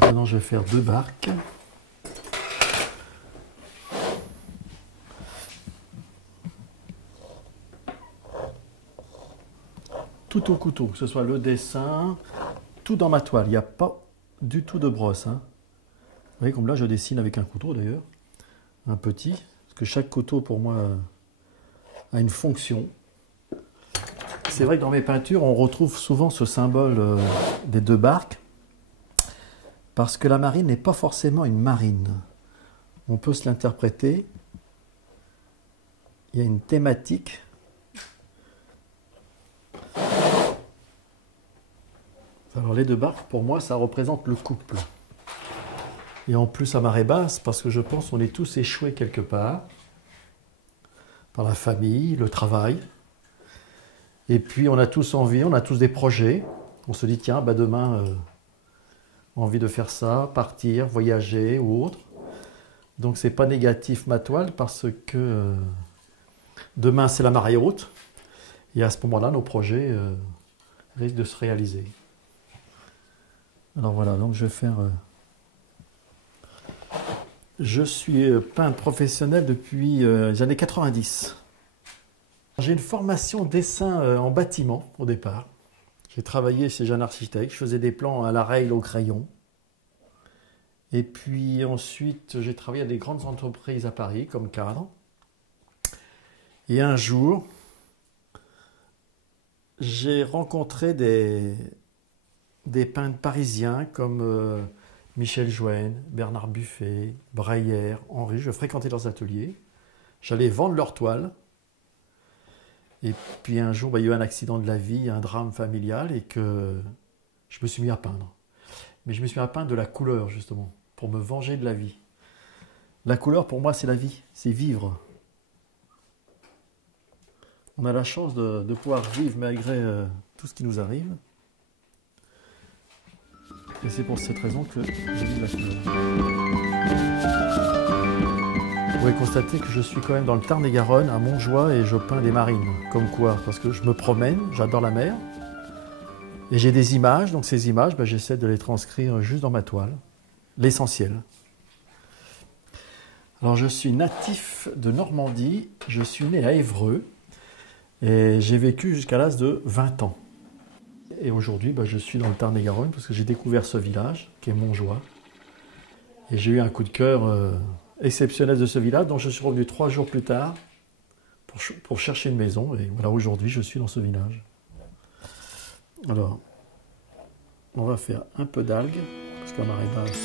Maintenant, je vais faire 2 barques. Tout au couteau, que ce soit le dessin, tout dans ma toile. Il n'y a pas du tout de brosse. Hein. Vous voyez, comme là, je dessine avec un couteau d'ailleurs, un petit, parce que chaque couteau pour moi a une fonction. C'est vrai que dans mes peintures, on retrouve souvent ce symbole des 2 barques, parce que la marine n'est pas forcément une marine. On peut se l'interpréter. Il y a une thématique. Alors les 2 barques, pour moi, ça représente le couple. Et en plus à marée basse, parce que je pense qu'on est tous échoués quelque part, par la famille, le travail. Et puis on a tous envie, on a tous des projets. On se dit, tiens, bah demain, envie de faire ça, partir, voyager ou autre. Donc c'est pas négatif ma toile, parce que demain c'est la marée haute. Et à ce moment-là, nos projets risquent de se réaliser. Alors voilà, donc je vais faire... Je suis peintre professionnel depuis les années 90. J'ai une formation dessin en bâtiment au départ. J'ai travaillé chez Jeune Architecte, je faisais des plans à la rail au crayon. Et puis ensuite, j'ai travaillé à des grandes entreprises à Paris comme cadre. Et un jour, j'ai rencontré des peintres parisiens comme Michel Jouenne, Bernard Buffet, Breyer, Henri. Je fréquentais leurs ateliers. J'allais vendre leurs toiles. Et puis un jour, il y a eu un accident de la vie, un drame familial, et que je me suis mis à peindre. Mais je me suis mis à peindre de la couleur, justement, pour me venger de la vie. La couleur, pour moi, c'est la vie, c'est vivre. On a la chance de pouvoir vivre malgré tout ce qui nous arrive. Et c'est pour cette raison que j'ai mis la couleur. Vous pouvez constater que je suis quand même dans le Tarn-et-Garonne, à Montjoie, et je peins des marines. Comme quoi? Parce que je me promène, j'adore la mer. Et j'ai des images, donc ces images, j'essaie de les transcrire juste dans ma toile. L'essentiel. Alors je suis natif de Normandie, je suis né à Évreux, et j'ai vécu jusqu'à l'âge de 20 ans. Et aujourd'hui, je suis dans le Tarn-et-Garonne parce que j'ai découvert ce village, qui est Montjoie. Et j'ai eu un coup de cœur exceptionnel de ce village, dont je suis revenu 3 jours plus tard pour chercher une maison. Et voilà, aujourd'hui, je suis dans ce village. Alors, on va faire un peu d'algues, parce qu'à marée basse...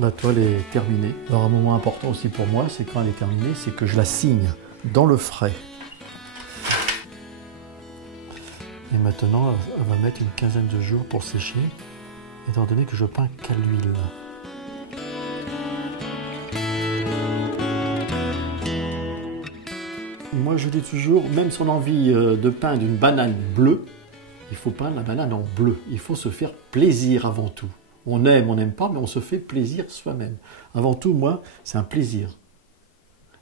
La toile est terminée. Alors un moment important aussi pour moi, c'est quand elle est terminée, c'est que je la signe dans le frais. Et maintenant, elle va mettre une quinzaine de jours pour sécher, étant donné que je peins qu'à l'huile. Moi je dis toujours, même si on a envie de peindre une banane bleue, il faut peindre la banane en bleu. Il faut se faire plaisir avant tout. On aime, on n'aime pas, mais on se fait plaisir soi-même. Avant tout, moi, c'est un plaisir.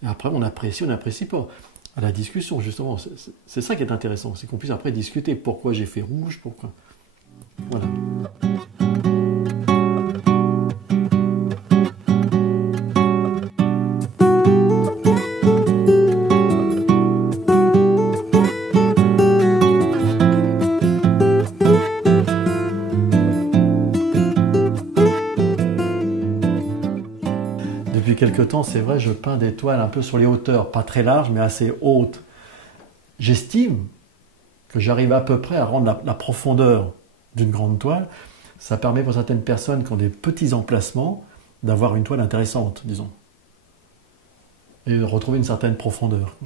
Et après, on apprécie, on n'apprécie pas. À la discussion, justement, c'est ça qui est intéressant. C'est qu'on puisse après discuter pourquoi j'ai fait rouge, pourquoi... Voilà. Depuis quelque temps, c'est vrai, je peins des toiles un peu sur les hauteurs, pas très larges, mais assez hautes. J'estime que j'arrive à peu près à rendre la profondeur d'une grande toile. Ça permet pour certaines personnes qui ont des petits emplacements d'avoir une toile intéressante, disons. Et de retrouver une certaine profondeur.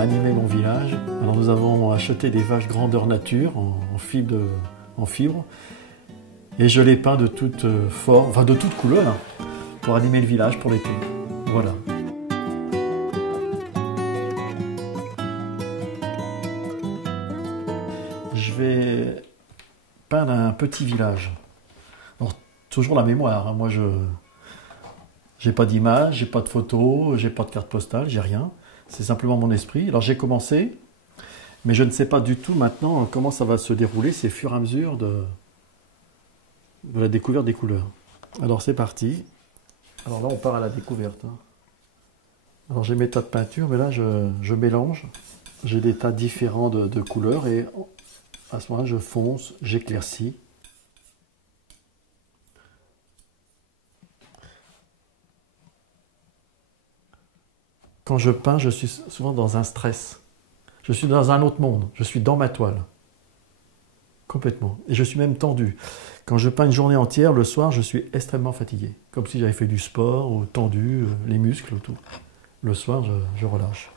Animer mon village. Alors nous avons acheté des vaches grandeur nature en fibre et je les peins de toutes formes, enfin de toutes couleurs pour animer le village pour l'été. Voilà. je vais peindre un petit village. Alors, toujours la mémoire, hein. Moi, je n'ai pas d'image, j'ai pas de photo, j'ai pas de carte postale, j'ai rien. C'est simplement mon esprit. Alors, j'ai commencé, mais je ne sais pas du tout maintenant comment ça va se dérouler. C'est au fur et à mesure de la découverte des couleurs. Alors, c'est parti. Alors là, on part à la découverte, hein. Alors, j'ai mes tas de peinture, mais là, je mélange. J'ai des tas différents de couleurs et à ce moment-là, je fonce, j'éclaircis. Quand je peins, je suis souvent dans un stress. Je suis dans un autre monde. Je suis dans ma toile. Complètement. Et je suis même tendu. Quand je peins une journée entière, le soir, je suis extrêmement fatigué. Comme si j'avais fait du sport, ou tendu, les muscles, tout. Le soir, je relâche.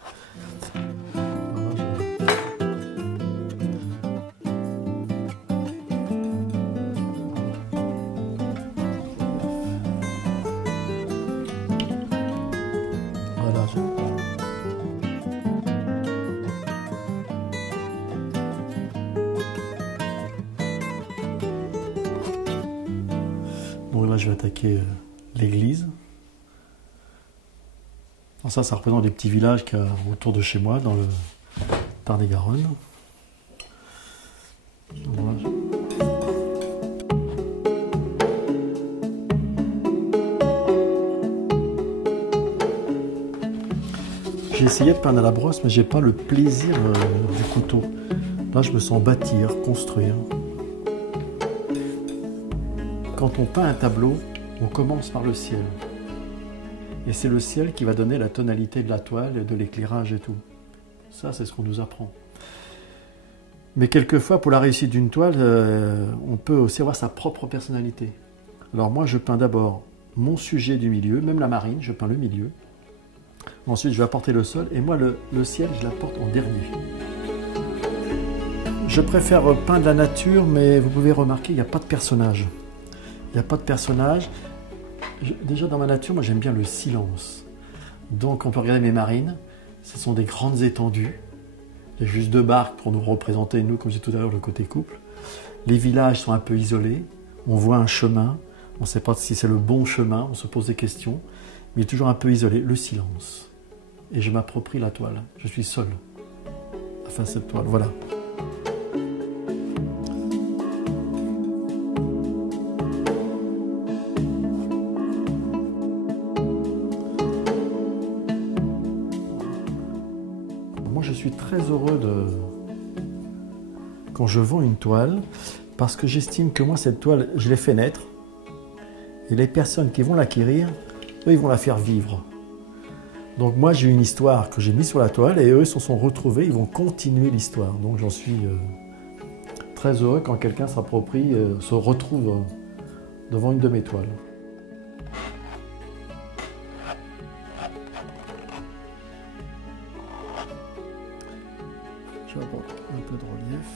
Voilà. Bon, là, je vais attaquer l'église. Ça représente les petits villages qu'il y a autour de chez moi, dans le Tarn-et-Garonne. Voilà. J'ai essayé de peindre à la brosse, mais j'ai pas le plaisir du couteau. Là, je me sens bâtir, construire. Quand on peint un tableau, on commence par le ciel. Et c'est le ciel qui va donner la tonalité de la toile, et de l'éclairage et tout. Ça, c'est ce qu'on nous apprend. Mais quelquefois, pour la réussite d'une toile, on peut aussi avoir sa propre personnalité. Alors moi, je peins d'abord mon sujet du milieu, même la marine, je peins le milieu. Ensuite, je vais apporter le sol, et moi, le ciel, je l'apporte en dernier. Je préfère peindre la nature, mais vous pouvez remarquer, il n'y a pas de personnage. Il n'y a pas de personnage. Déjà dans ma nature, moi j'aime bien le silence. Donc on peut regarder mes marines, ce sont des grandes étendues. Il y a juste 2 barques pour nous représenter, nous, comme je disais tout à l'heure, le côté couple. Les villages sont un peu isolés, on voit un chemin, on ne sait pas si c'est le bon chemin, on se pose des questions, mais il est toujours un peu isolé, le silence. Et je m'approprie la toile, je suis seul à faire cette toile, voilà. Moi, je suis très heureux quand je vends une toile, parce que j'estime que moi, cette toile, je l'ai fait naître, et les personnes qui vont l'acquérir, eux, ils vont la faire vivre. Donc moi, j'ai une histoire que j'ai mise sur la toile, et eux, ils se sont retrouvés, ils vont continuer l'histoire. Donc j'en suis très heureux quand quelqu'un s'approprie, se retrouve devant une de mes toiles. Je vais apporter un peu de relief.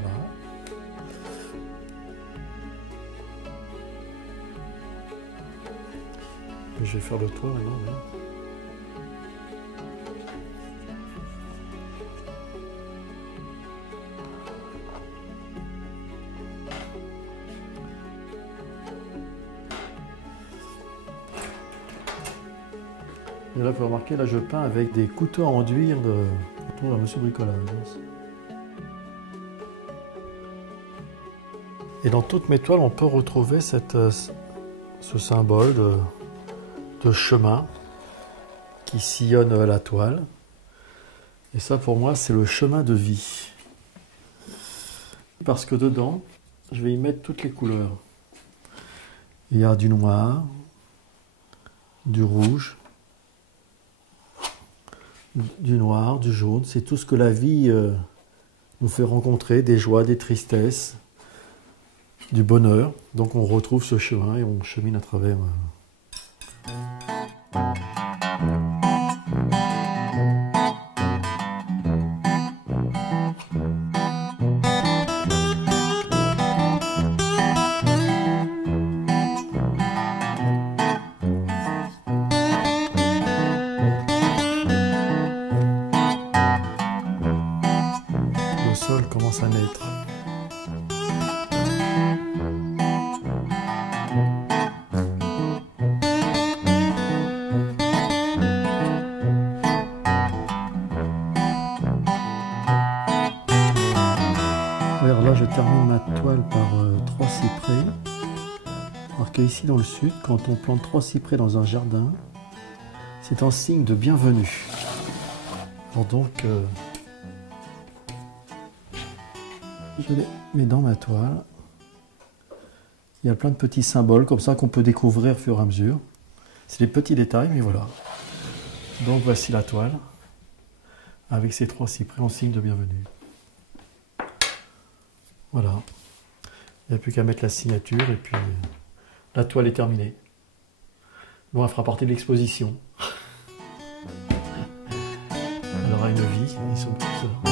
Voilà. Je vais faire le toit maintenant. Oui. Et là, il faut remarquer, là, je peins avec des couteaux à enduire autour de Monsieur Bricolage. Et dans toutes mes toiles, on peut retrouver ce symbole de chemin qui sillonne la toile. Et ça, pour moi, c'est le chemin de vie. Parce que dedans, je vais y mettre toutes les couleurs. Il y a du noir, du rouge, du jaune. C'est tout ce que la vie nous fait rencontrer, des joies, des tristesses, du bonheur. Donc on retrouve ce chemin et on chemine à travers. cyprès. Alors qu'ici dans le sud, quand on plante 3 cyprès dans un jardin, c'est un signe de bienvenue. Alors donc, je les mets dans ma toile. Il y a plein de petits symboles comme ça qu'on peut découvrir au fur et à mesure. C'est des petits détails, mais voilà. Donc voici la toile avec ces 3 cyprès en signe de bienvenue. Voilà. Il n'y a plus qu'à mettre la signature et puis la toile est terminée. Bon, elle fera partie de l'exposition. Elle aura une vie, ils sont comme ça.